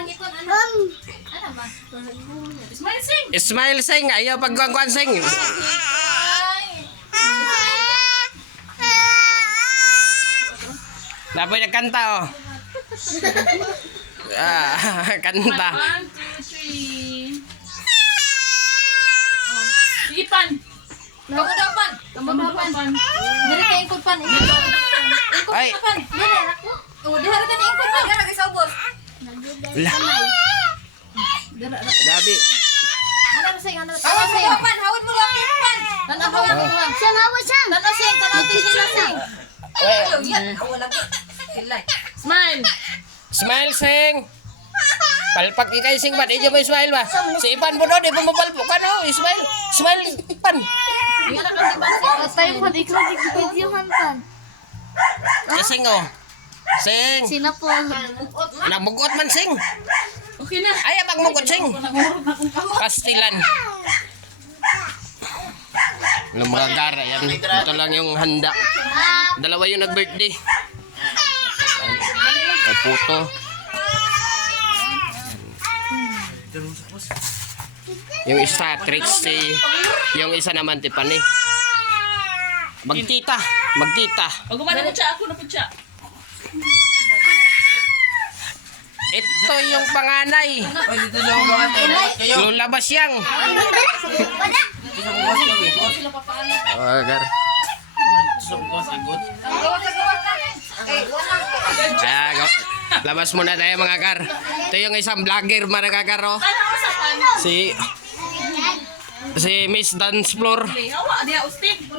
hangipon ano? Ano ba? Smile sing. Smile sing, ayaw pagkuan sing. Ay. Dapat nagkanta oh. Kanta. 1, 2, 3. Oh, sige pan. Kamudapan. Kamudapan. Dili kay ingkod pan. Ingkod Ay. pan. Dili ako. Oh, dihara ka ni ingkod pan. Dihara kay saubos. Lah. Gabi. Ano sing ano? Tanaw sing. Pan, hawid mo lang pan. Tanaw hawid mo lang. Siyang hawid siyang. Tanaw sing, tanaw sila sing. Smile. Smile sing. Palpak ikay sing ba? Di mo smile ba? Si Ipan mo do, di mo mapalpak ka no? Smile. Smile Ipan. Ingat ka si pan sing. Tayo mo di ko videohan pan. Sing oh. Sing. Sino po? Namugot man sing. Okay na. Ay, abang mugot sing. Pastilan. Mga gara yan. Ito lang yung handa. Dalawa yung nag-birthday. May puto. Yung isa, Trixie. Yung isa naman, Tiffany. Magtita. Magtita. Pag gumana mo siya, ako na po siya. Ito yung panganay. Lola Basyang. Agar. Labas muna tayo mga kar. Ito yung isang vlogger mga kakar oh. Si Miss Dance Floor. Hawa, dia ustin.